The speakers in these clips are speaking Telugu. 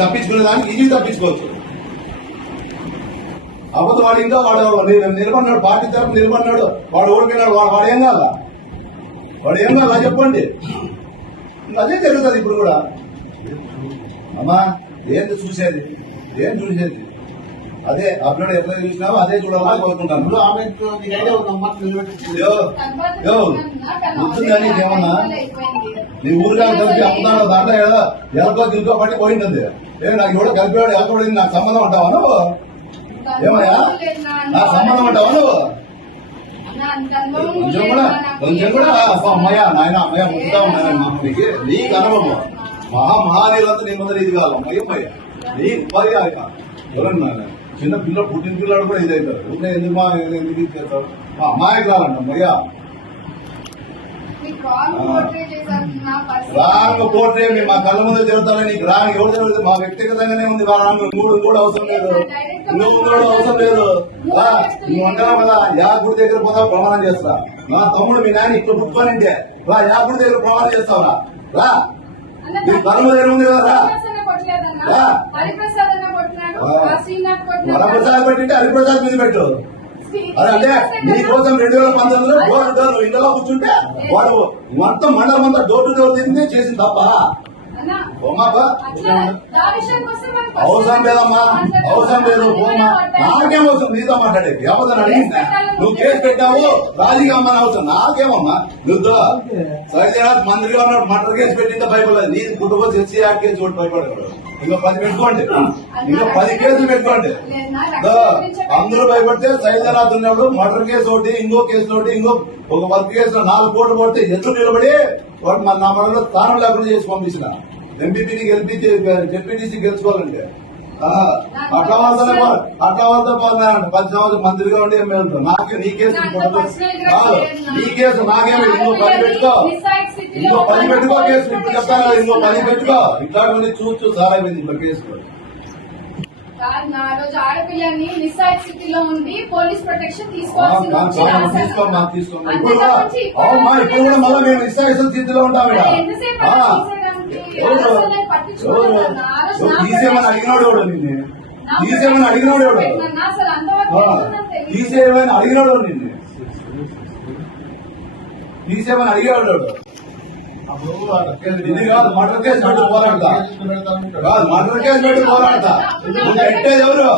తప్పించుకునే దానికి ఇది తప్పించుకోవచ్చు. అబద్ధం వాడు ఇంకా వాడు నిలబడినాడు పార్టీ తరపు నిలబడినాడు. వాడు ఓడిపోయినాడు వాడు వాడు ఏం కాదా వాడు ఏం కాదా చెప్పండి. అదే జరుగుతుంది ఇప్పుడు కూడా. అమ్మా ఏంది చూసేది? ఏం చూసేది? అదే అప్లోడ్ ఎట్లా చూసినావో అదే చూడాలని కోరుకుంటాను. నీకు గుర్తుందా నీకేమన్నా నీ ఊరిగా కలిపి అమ్ముతాను దాంట్లో ఏదో ఎలకో దిల్కో పట్టి పోయింది ఏ నాకు ఎవడో కలిపివాడు ఎలకబడింది నాకు సంబంధం అంటావా నువ్వు? ఏమయ్యా? నాకు సంబంధం అంటావా నువ్వు? కొంచెం కూడా కొంచెం కూడా అబ్బా అమ్మయ్య నాయన అమ్మయ్య ముట్టుతా ఉన్నాను మా అమ్మకి. నీకు అనుభవం మహా మహానీయులంతా నీ ముందర ఇది కాదు అమ్మయ్య అమ్మయ్య నీ ఉపాధి ఎవరన్నా చిన్న పిల్ల పుట్టిన పిల్లలు కూడా ఇది అవుతారు ఉంటే ఎందుకు మా ఎందుకు ఇది చేస్తారు మా అమ్మాయికి రాలంట అమ్మయ్య రాంగ్ పోట్రే మీ మా కళ్ళ ముందు తిరుగుతారని నీకు రాంగ్ ఎవరు తిరుగుతుంది మా వ్యక్తిగతంగానే ఉంది మా రాంగ్ మూడు కూడా అవసరం లేదు. నువ్వు కూడా అవసరం లేదు. నువ్వు అంటావు కదా యా గుడి దగ్గర పోతావు ప్రమాణం చేస్తా. నా తమ్ముడు మీ నాయన ఇక్కడ పుట్టుకోనంటే రా యా గుడి దగ్గర ప్రమాణం చేస్తావురా. రా. నీ కళ్ళ దగ్గర ఉంది కదా రా. హరిప్రసాద్ అన్న కొట్టినాడు? కొట్టినాడు? పెట్టింటే హరిప్రసాద్ మీద పెట్టు. అదే అంటే నీ కోసం రెండు వేల పంతొమ్మిదిలో డోర్ ఇంట్లో కూర్చుంటే వాడు మొత్తం మండలం అంతా డోర్ టు డోర్ తిరిగి చేసింది తప్ప. అవసరం లేదమ్మా. అవసరం లేదు. నాకేం అవసరం? నీతో మాట్లాడే ఎవరిని అడిగిందా. నువ్వు కేసు పెట్టావు. రాజీగా అమ్మని అవసరం. నాకేమమ్మా? నువ్వు సైజనాథ్ మంత్రిగా ఉన్నాడు. మటర్ కేసు పెట్టిందో భయపడలేదు. నీ కుటుంబం ఎస్సీ యాక్ట్ కేసు కూడా భయపడగలడు ఇంకో పది పెట్టుకోండి. ఇంకో పది కేసులు పెట్టుకోండి. దో, అందరూ భయపడితే సైజనాథ్ ఉన్నాడు. మటర్ కేసు ఒకటి ఇంకో కేసు ఒకటి ఇంకో ఒక వర్క్ కేసులో నాలుగు కోట్లు కొడితే ఎదురు నిలబడి వాడు మన నా మనలో స్థానం లేకుండా చేసి పంపించిన? ఎంపీపీని గెలిపించి జెడ్పీటీసీ గెలుచుకోవాలంటే. అట్లా వాళ్ళతో పో- అట్లా వాళ్ళతో పోతున్నారంట పది సంవత్సరం మంత్రిగా ఉండి ఎమ్మెల్యేతో నాకే నీ కేసు నీ కేసు నాకేమి ఇంకో పది పెట్టుకో. ఇంకో పది పెట్టుకో కేసు. ఇప్పుడు చెప్తాను ఇంకో పది పెట్టుకో. ఇట్లాంటి చూస్తూ సారైపోయింది ఇప్పుడు కేసు ఆడపిల్లని నిస్సాయి స్థితిలో ఉండి పోలీస్ ప్రొటెక్షన్ తీసుకోవాల్సింది ఇప్పుడు కూడా మళ్ళీ మేము ఇస్తాయిన స్థితిలో ఉంటాం తీసేయమని అడిగినోడు ఎవడు? నిన్ను? తీసేయమని అడిగినోడు ఎవడు. తీసేయమని అడిగినోడు నిన్ను? తీసేయమని అడిగేవాడు ఎవడు? ఇది కాదు మటర్ కేసు పెట్టి పోరాడతా. కాదు మటర్ కేసు పెట్టి పోరాడతా. నువ్వు పెట్టేది ఎవరు.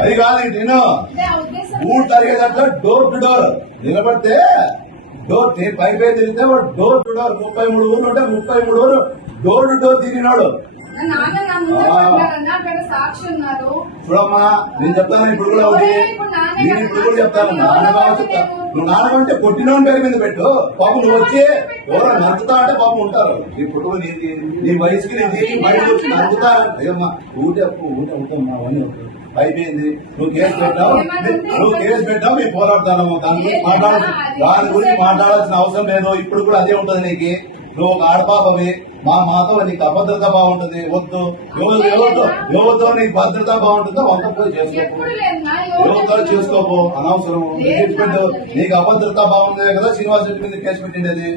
అది కాదు నేను. ఊరు తరిగేదంటే డోర్ టు డోర్. నిలబడితే డోర్ పైపై తిరిగితే వాడు డోర్ టు డోర్ ముప్పై మూడు ఊర్లు ఉంటే ముప్పై మూడు ఊరు డోర్ టు డోర్ తిరిగినాడు. చూడమ్మా నేను చెప్తాను ఇప్పుడు కూడా ఒకటి నేను ఇప్పుడు కూడా చెప్తాను నాన్న కావచ్చు నువ్వు నాన్న అంటే కొట్టినోని పేరు మీద పెట్టు. పాపం నువ్వు వచ్చి ఎవరో నచ్చుతా అంటే పాపం ఉంటారు. నీ పుట్టుక నీ నీ వయసుకి నీ దీనికి బయటకు వచ్చి నచ్చుతా అయ్యమ్మా ఊటే ఊటే ఉంటామ్మా అవన్నీ. అయిపోయింది నువ్వు కేసు పెట్టావు? నువ్వు కేసు పెట్టావు? మేము పోరాడతానమ్మా దాని గురించి మాట్లాడ దాని గురించి మాట్లాడాల్సిన అవసరం లేదు. ఇప్పుడు కూడా అదే ఉంటది నీకు. నువ్వు ఒక ఆడపాపవి. మా మాతో నీకు అభద్రత బాగుంటుంది. వద్దు. ఎవరు ఎవరితో ఎవరితో నీకు భద్రత బాగుంటుందో వంట పోయి చేసుకో ఎప్పుడు లేదు నా ఎవరితో చేసుకోపో? అనవసరం. నీకు అభద్రత బాగుంది కదా శ్రీనివాస్ రెడ్డి మీద కేసు పెట్టిండేది.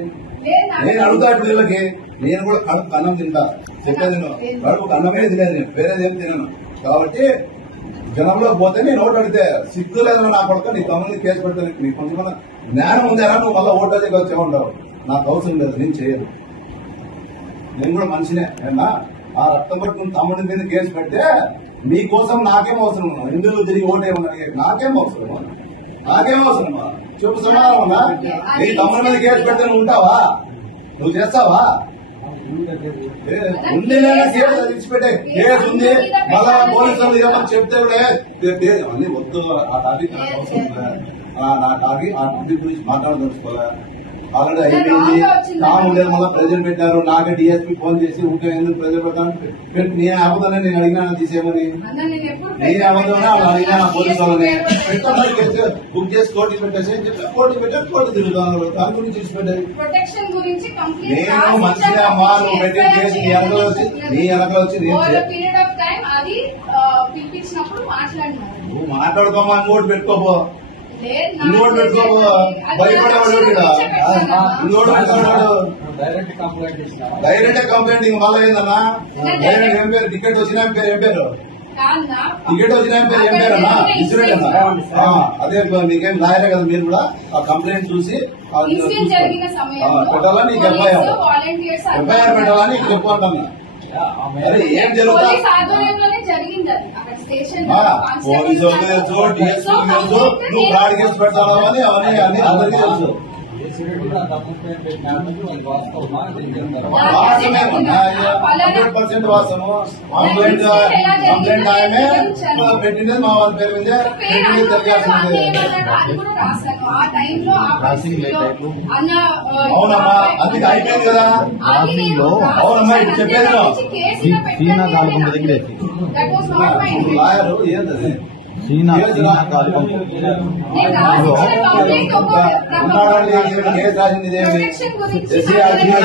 నేను అడుగుతా వీళ్ళకి. నేను కూడా కడుపు అన్నం తింటా. చెప్పేది కడుపు అన్నమే తినేది నేను వేరేది ఏం తినను. కాబట్టి జనంలో పోతే నేను ఓటు అడితే సిగ్గు లేదు నా కొడుకు నీ తమ్ముడిని కేసు పెడతాను నీకు కొంచెం జ్ఞానం ఉందేనా నువ్వు మళ్ళీ ఓటు అడిగి వచ్చే ఉండవు. నాకు అవసరం లేదు నేను చేయను. నేను కూడా మనిషినే ఏమన్నా? ఆ రక్తం పట్టుకుని తమ్ముడి మీద కేసు పెడితే మీకోసం నాకేం అవసరం హిందువులు తిరిగి ఓటేమని నాకేం అవసరం నాకేం అవసరమా చెప్పు సమాధానం ఉన్నా నీ తమ్ముడి మీద కేసు పెడితే ఉంటావా? నువ్వు చేస్తావా? ఉంది కేసు విడిచిపెట్టే కేసు ఉంది మళ్ళా పోలీసులు ఏమని చెప్తే కూడా అన్ని వద్దు ఆ టాపిక్ నాకు అవసరం లే. ఆ, నా టాపిక్ ఆ టాపిక్ గురించి మాట్లాడదలుచుకోవాలి ఆల్రెడీ అయిపోయింది. కాము లేదు మళ్ళీ ప్రజలు పెట్టారు. నాకే డిఎస్పీ ఫోన్ చేసి ఊకే ఎందుకు పెట్టాను పెట్టి నేను అబద్ధాన్ని నేను అడిగినా తీసేయమని అన్న నేను అబద్ధమని వాళ్ళు అడిగినా పోలీసు వాళ్ళని. బుక్ చేసి కోర్టు పెట్టేసి కోర్టు పెట్టారు కోర్టు తిరుగుతాను. దాని గురించి తీసి పెట్టారు ప్రొటెక్షన్ గురించి కంప్లీట్ నేను మంచిగా అమ్మా నువ్వు పెట్టిన కేసు నీ వెనకాల వచ్చి నీ వెనకాల వచ్చి నేను నువ్వు మాట్లాడుకోమా ఇంకోటి పెట్టుకోపో. లేదు, నా ఇంకోటి పెట్టుకో అది భయపడేవాడు నా ఇక్కడ. లక్ష్యం పెట్టాను. ఇంకోటి పెట్టుకున్నాడు డైరెక్ట్ కంప్లైంట్ ఇంక మళ్ళీ ఏందన్నా? డైరెక్ట్ ఏం పేరు? టికెట్ వచ్చిన పేరు? ఏం పేరు. టికెట్ వచ్చిన పేరు? ఏం పేరు అన్నా ఇన్సూరెంట్ అన్నా అదే మీకేం లాయరే కదా మీరు కూడా ఆ కంప్లైంట్ చూసి ఆ ఇన్సిడెంట్ జరిగిన ఆ, సమయంలో పెట్టాలా నీకు ఎఫ్ఐఆర్ వాలంటీర్స్ ఎఫ్ఐఆర్ పెట్టాలని నీకు చెప్పు అరే ఏం జరుగుతా? పోలీస్ తెలుసు డిఎస్పీ తెలుసు నువ్వు కేసు పెడతావు అని అవన్నీ అన్ని అందరికీ తెలుసు. హండ్రెడ్ పర్సెంట్ వాస్తవము కంప్లైంట్ కంప్లైంట్ ఆయనే పెట్టినది మా వాళ్ళ పేరు మీద పెట్టినది అవునమ్మా అందుకే అయిపోయింది కదా అవునమ్మా, ఇప్పుడు చెప్పేది. లాయర్ ఏంటది? సీనా సీనా కాలుకుంట నేను రాసిన కంప్లైంట్ ఒక ఉన్నాడండి ఈవిడ కేసు రాసింది ఇదేమి ప్రొటెక్షన్ గురించి ఎస్సీ ఆర్టీఐ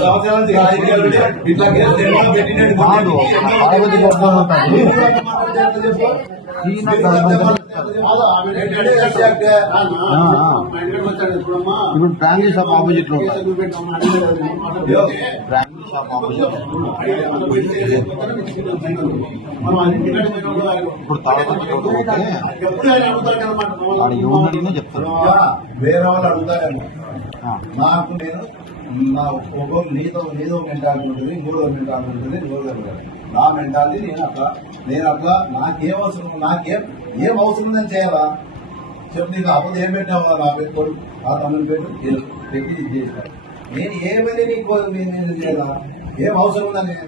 సంవత్సరాల నుంచి రాజకీయాలు ఉంటే ఇట్లా కేసు ఎన్నో పెట్టినట్టు కాదు, పార్వతి గొప్ప ఉంటాడు. సీనా కాలుకుంట ఇప్పుడు ఫ్యామిలీ షాప్ ఆపోజిట్ లో ఇప్పుడు వేరే వాళ్ళు అడుగుతారేమో. ఆ. నాకు నేను నా ఒక్కొక్క నీతో నీదో మెంటాలిటీ ఉంటుంది ఇంకోదో మెంటాలిటీ ఉంటుంది ఇంకోదో నా మెంటాలిటీ నేను అట్లా నేను అట్లా నాకేం అవసరం నాకేం ఏం అవసరం ఉందని చేయాలా? చెప్పు నీకు అప్పుడు ఏం పెట్టావా? నా పెట్టుకోడు. ఆ తమ్ముని పెట్టు. పెట్టి ఇది చేసిన నేను ఏమని నీకు నేను చేయాలా? ఏం అవసరం ఉందా నేను